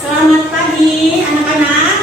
Selamat pagi anak-anak.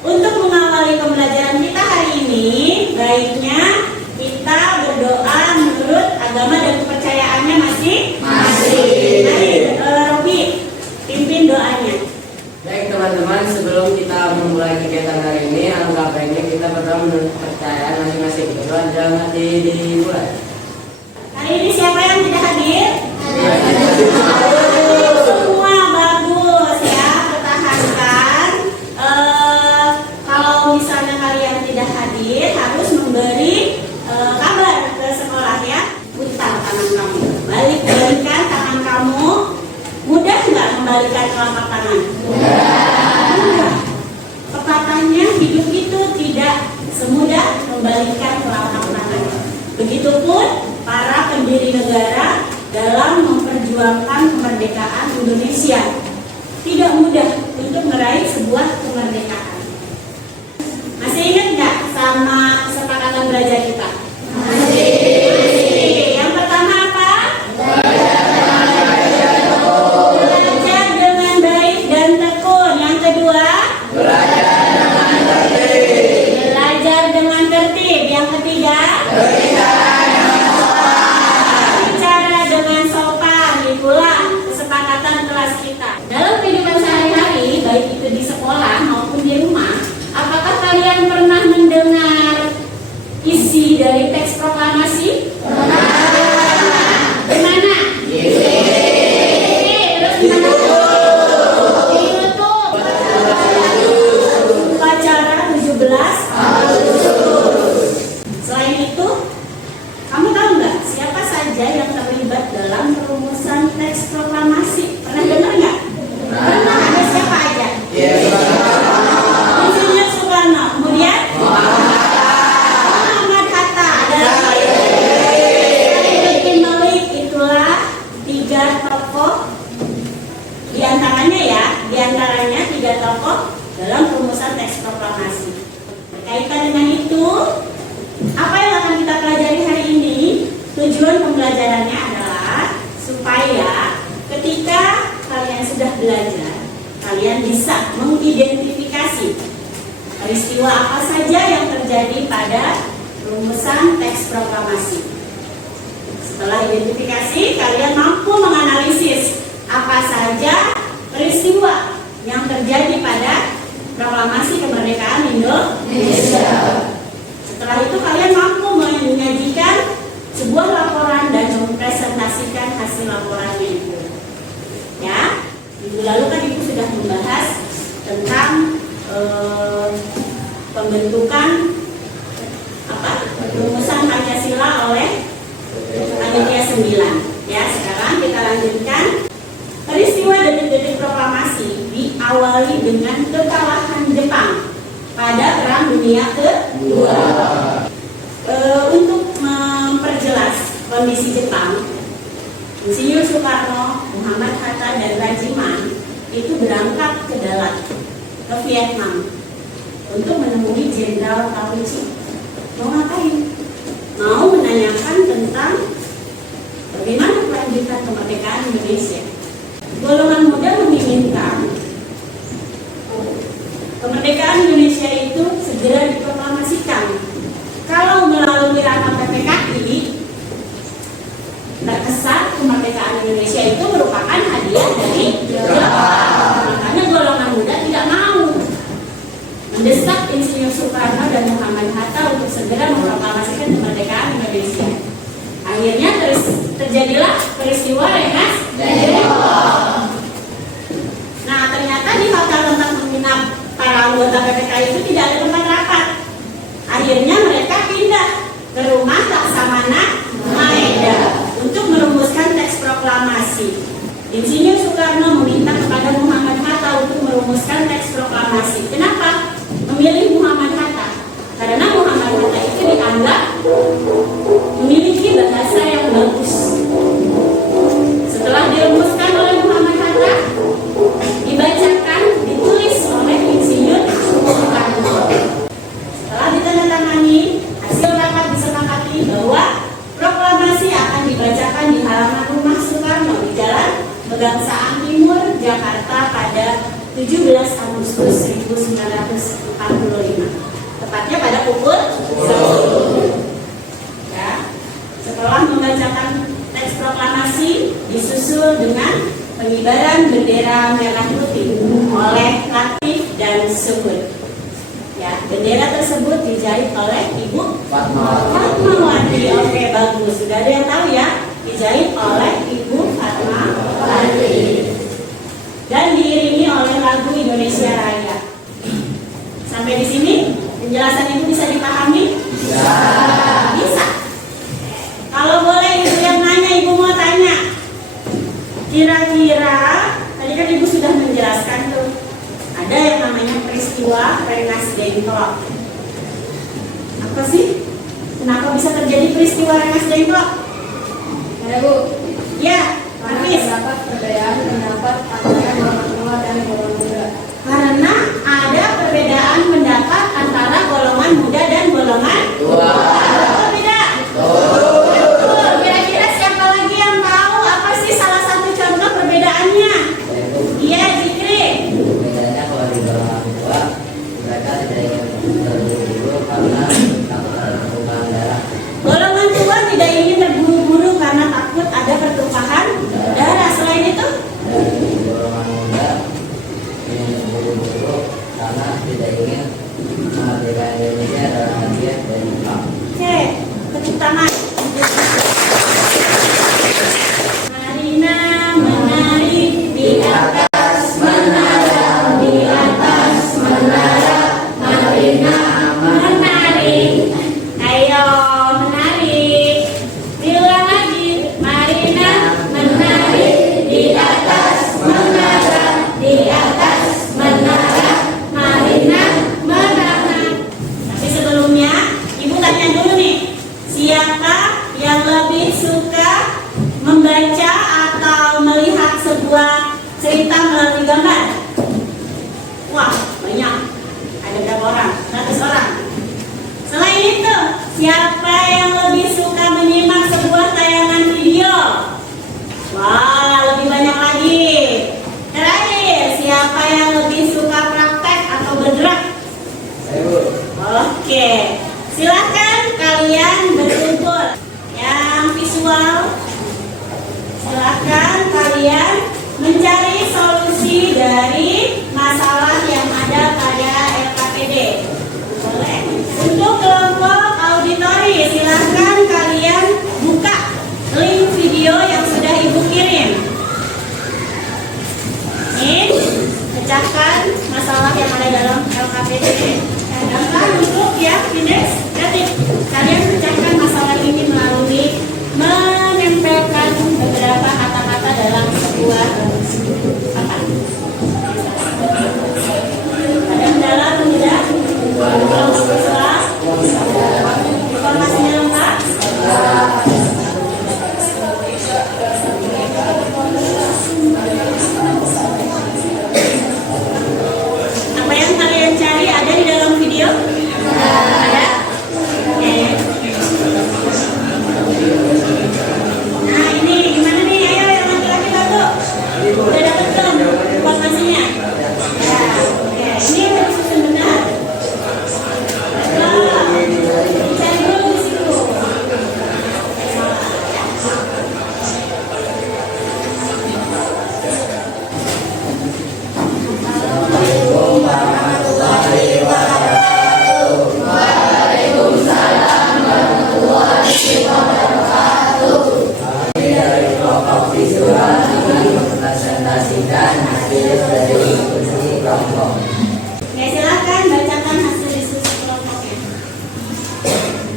Untuk mengawali pembelajaran kita hari ini, baiknya kita berdoa menurut agama dan kepercayaannya masing-masing. Mari Robi pimpin doanya. Baik teman-teman, sebelum kita memulai kegiatan hari ini, alangkah baiknya kita berdoa menurut kepercayaan masing-masing. Berdoa dalam hati dimulai. Hari ini siapa yang tidak hadir? Semua bagus ya, pertahankan. Kalau misalnya kalian tidak hadir, harus memberi kabar ke sekolah ya. Putar tangan kamu, balikan tangan kamu. Mudah nggak membalikan telapak tangan? Mudah. Pepatahnya hidup itu tidak semudah membalikan telapak tangan. Begitupun para pendiri negara dalam memperjuangkan kemerdekaan Indonesia. Tidak mudah untuk meraih sebuah kemerdekaan. Masih ingat nggak sama kesepakatan belajar kita? Masih. Yang pertama apa? Belajar dengan baik dan tekun. Yang kedua? Belajar dengan tertib. Yang ketiga? Bicara dengan sopan. Itulah kesepakatan kelas kita. Dalam kehidupan sehari-hari, baik itu di sekolah maupun di rumah, apakah kalian pernah mendengar isi dari teks proklamasi? Gimana? Terus gimana? Di YouTube. Upacara 17 Agustus. Selain itu, kamu tahu nggak siapa saja yang terlibat dalam perumusan teks proklamasi? Pernah dengar nggak? Pernah. Ada siapa aja? Insinyur Soekarno. Kemudian Muhammad Hatta. Ada Saidin Malik. Itulah 3 tokoh. Diantaranya 3 tokoh dalam perumusan teks proklamasi. Berkaitan dengan itu, apa yang akan kita pelajari hari ini? Tujuan pembelajarannya adalah supaya ketika kalian sudah belajar, kalian bisa mengidentifikasi peristiwa apa saja yang terjadi pada rumusan teks proklamasi. Setelah identifikasi, kalian mampu menganalisis apa saja peristiwa yang terjadi pada proklamasi kemerdekaan Indonesia. Setelah itu kalian mampu menyajikan sebuah laporan dan mempresentasikan hasil laporannya itu. Ya, minggu lalu kan Ibu sudah membahas tentang pembentukan rumusan Pancasila oleh Panitia 9. Ya, sekarang kita lanjutkan. Peristiwa detik-detik proklamasi diawali dengan kekalahan Jepang pada Perang Dunia Kedua. Untuk memperjelas kondisi Jepang, Insinyur Soekarno, Muhammad Hatta, dan Rajiman itu berangkat ke Vietnam untuk menemui Jenderal Tahuchi. Mau ngapain? Mau menanyakan tentang bagaimana kelanjutan kemerdekaan Indonesia. Golongan muda menginginkan kemerdekaan Indonesia itu segera diproklamasikan. Kalau melalui rapat PPKI, terkesan kemerdekaan Indonesia itu merupakan hadiah dari Jepang. Makanya golongan muda tidak mau mendesak Insinyur Soekarno dan Muhammad Hatta untuk segera memproklamasikan kemerdekaan Indonesia. Akhirnya terjadilah peristiwa Rengas Dengklok. Nah, ternyata di hotel tempat menginap para anggota PPKI itu tidak ada tempat rapat. Akhirnya mereka pindah ke rumah Laksamana Maeda untuk merumuskan teks proklamasi. Insinyur Soekarno meminta kepada Muhammad Hatta untuk merumuskan teks proklamasi. Kenapa memilih Muhammad Hatta? Karena Muhammad Hatta itu dianggap memiliki bahasa yang bagus. Setelah dirumuskan oleh Muhammad Hatta, dibacakan, ditulis oleh Insinyur Soekarno. Setelah ditandatangani, hasil rapat disepakati bahwa Kebangsaan Timur, Jakarta pada 17 Agustus 1945. Tepatnya pada pukul 10. Ya. Setelah membacakan teks proklamasi, disusul dengan pengibaran bendera merah putih oleh Latif dan Suhud. Ya, bendera tersebut dijahit oleh Ibu Fatmawati. Oke, bagus. Sudah ada yang tahu ya? Dijahit oleh Ibu Fatmawati. Dan diiringi oleh lagu Indonesia Raya. Sampai di sini penjelasan Ibu bisa dipahami? Bisa. Bisa. Kalau boleh Ibu yang nanya, Ibu mau tanya. Kira-kira tadi kan Ibu sudah menjelaskan tuh. Ada yang namanya peristiwa Rengas Dengklok. Apa sih? Kenapa bisa terjadi peristiwa Rengas Dengklok? Ada Bu, Ya, Hafiz. terdapat perbedaan pendapat antara golongan tua dan golongan muda. Karena ada perbedaan pendapat antara golongan muda dan golongan tua. Betul tidak? Betul. Kira-kira siapa lagi yang tahu apa sih salah satu contoh perbedaannya? Iya, Zikri. Bedanya kalau di golongan tua, mereka tidak ingin terburu-buru karena takut ada pertumpahan darah. Golongan tua tidak ingin terburu-buru karena takut ada pertumpahan darah. Selain itu, Dan golongan muda ingin terburu-buru karena tidak ingin merdeka Indonesia dalam hadiah dari Jepang. oke, tepuk tangan. Marina menari di atas menara, di atas menara. Marina menari. Ayo menari. Diulang lagi. Marina menari di atas menara, di atas menara. Marina menari. Tapi sebelumnya, Ibu tanya dulu nih, siapa yang lebih suka membaca atau melihat sebuah cerita melalui gambar? Wah, banyak. Ada berapa orang? 100 orang. Selain itu, siapa yang lebih suka menyimak sebuah tayangan video? Wah, lebih banyak lagi. Terakhir, siapa yang lebih suka praktek atau bergerak? Saya Bu. Oke, silakan kalian berkumpul. Yang visual, silakan kalian mencari solusi dari masalah yang ada pada LKPD. Boleh. Untuk kelompok auditori, silakan kalian buka link video yang sudah Ibu kirim. Ini pecahkan masalah yang ada dalam LKPD. Gampang untuk ya, Indes. Kreatif. Kalian pecahkan masalah ini melalui menempelkan beberapa kata-kata dalam sebuah kata. Ada kendala atau tidak? Kelompok visual? Informasinya lengkap? Apa yang kalian cari ada di dalam video? Ada? Oke. Nah, ini gimana nih? Ayo yang laki-laki satu. Udah dapat belum informasinya? Ya, oke. Ini harus susun benar. Wah, dicari dulu di situ. Presentasikan hasil dari diskusi kelompok. Ya, silakan bacakan hasil diskusi kelompoknya.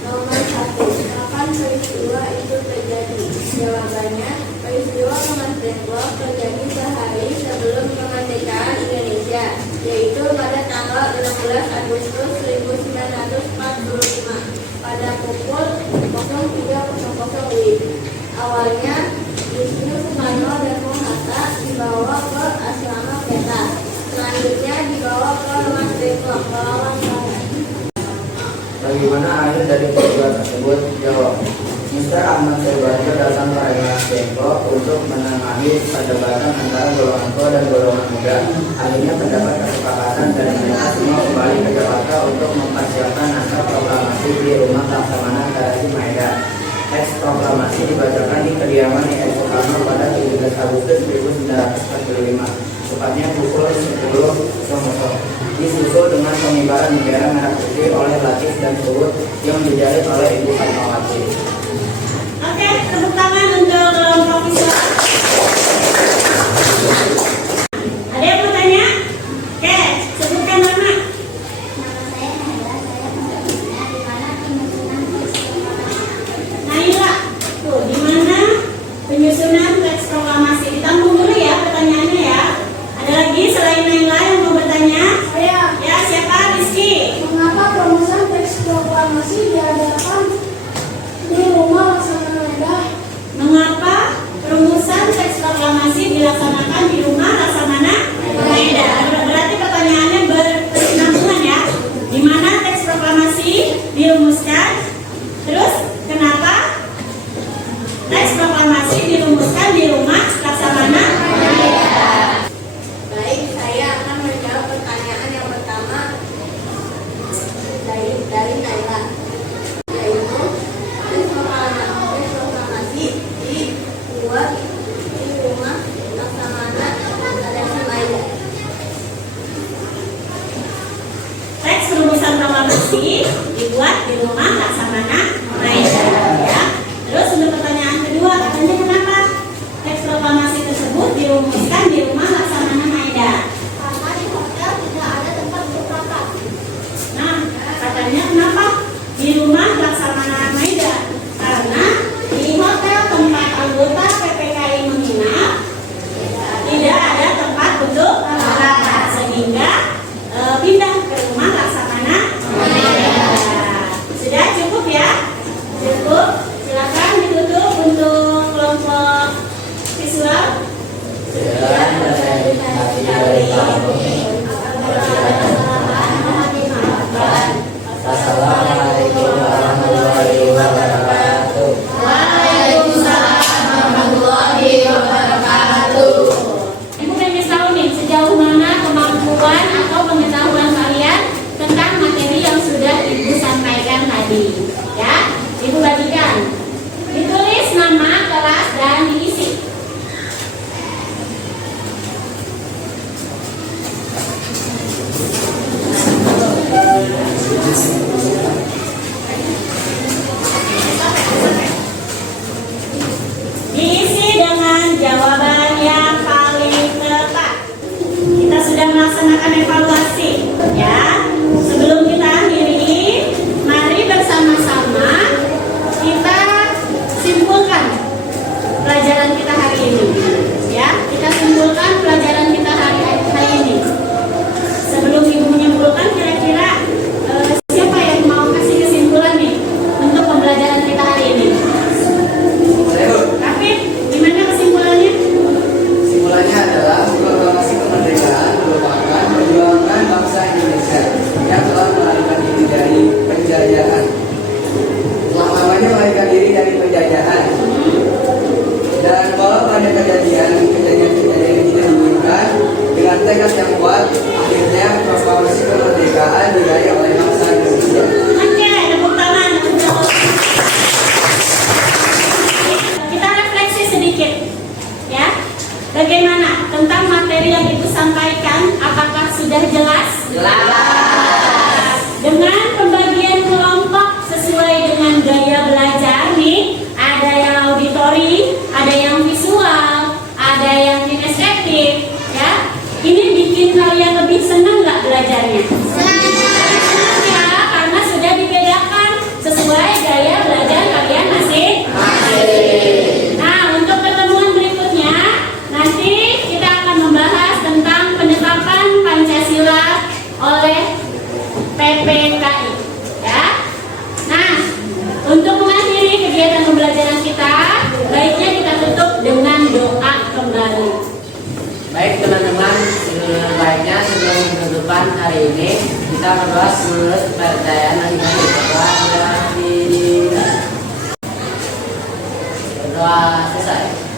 Nomor 1. Kapan peristiwa itu terjadi? Jawabannya, peristiwa Rengas Dengklok terjadi sehari sebelum kemerdekaan Indonesia, yaitu pada tanggal 16 Agustus 1945 pada pukul 03.00 WIB. Awalnya, Wisnu Soekarno dan Bung Hatta dibawa ke asrama Peta. Selanjutnya dibawa ke Rengas Dengklok melawan Belanda. Bagaimana akhir dari peristiwa tersebut? Jawab. Mr. Ahmad Subarjo datang ke Rengas Dengklok untuk menengahi perdebatan antara golongan tua dan golongan muda. Akhirnya terdapat kesepakatan dan mereka semua kembali ke Jakarta untuk mempersiapkan naskah proklamasi di rumah Laksamana Garasi Maeda. Teks proklamasi dibacakan di kediaman I.M. Soekarno pada 17 Agustus 1945, tepatnya pukul 10.00. Disusul dengan pengibaran bendera merah putih oleh Latif dan Suhud yang dijalin oleh Ibu Fatmawati. Oke, tepuk tangan untuk kelompok visual. Ada yang mau tanya? Oke, sebutkan nama. Nama saya Naila, saya pembaginya di mana penyusunan Naila, tuh di mana penyusunan teks proklamasi? Ditampung dulu ya pertanyaannya ya. Ada lagi selain Naila yang mau bertanya? saya. Ya, siapa? Rizky. Mengapa perumusan teks proklamasi diadakan di rumah Laksamana Maeda? Mengapa perumusan teks proklamasi dilaksanakan di rumah Laksamana Maeda? Berarti pertanyaannya berkesinambungan ya. Di mana teks proklamasi dirumuskan? Terus kenapa teks proklamasi dirumuskan di rumah Laksamana Maeda? Baik, saya akan menjawab pertanyaan yang pertama dari Naila, yaitu teks proklamasi dibuat di rumah Laksamana Garasi Maeda. Teks perumusan proklamasi dibuat di rumah Laksamana Maeda ya. Terus untuk pertanyaan kedua, katanya kenapa teks proklamasi tersebut dirumuskan di rumah Laksamana Maeda? Karena di hotel tidak ada tempat berpraktek. Nah, katanya kenapa di rumah Laksamana Maeda? Karena di hotel tempat anggota PPKI menginap tidak ada tempat untuk rapat, sehingga pindah ke rumah Laksamana Maeda. Sudah cukup ya? Cukup. Silakan ditutup untuk kelompok visual. Sejalan dari hati dari kamu. Assalamualaikum warahmatullahi wabarakatuh. Waalaikumsalam warahmatullahi wabarakatuh. Ibu pengen tahu nih sejauh mana kemampuan atau pengetahuan kalian tentang materi yang sudah Ibu sampaikan tadi. Ya, Ibu bagikan. Ditulis nama, kelas, dan diisi. Diisi dengan jawaban yang paling tepat. Kita sudah melaksanakan evaluasi ya. Sebelum kita akhiri, mari bersama-sama kita simpulkan pelajaran kita hari ini. Ya, kita simpulkan pelajaran kita hari ini. Sebelum Ibu menyimpulkan, kira-kira siapa yang mau kasih kesimpulan nih untuk pembelajaran kita hari ini? Tapi gimana kesimpulannya? Simpulannya adalah proklamasi kemerdekaan merupakan perjuangan bangsa Indonesia yang telah melarikan diri dari penjajahan. Telah lamanya melarikan diri dari penjajahan. Dan kalau pada kejadian ini diinginkan dengan tekad yang kuat, akhirnya proklamasi kemerdekaan diraih oleh bangsa Indonesia. Oke, tepuk tangan untuk kita refleksi sedikit ya. Bagaimana tentang materi yang Ibu sampaikan? Apakah sudah jelas? Jelas. Dengan pembagian kelompok sesuai dengan gaya belajar nih, ada yang auditori, ada yang visual, ada yang kinestetik ya. Ini bikin kalian lebih senang nggak belajarnya? Senang ya, karena sudah dibedakan sesuai gaya belajar kalian masing-masing. Nah, untuk pertemuan berikutnya nanti kita akan membahas tentang penetapan Pancasila oleh PPKI ya. Nah, untuk mengakhiri kegiatan pembelajaran kita, baiknya kita tutup dengan doa kembali. Baik teman-teman, sebaiknya sebelum penutupan hari ini kita membahas menurut kepercayaan masing-masing. telah selesai.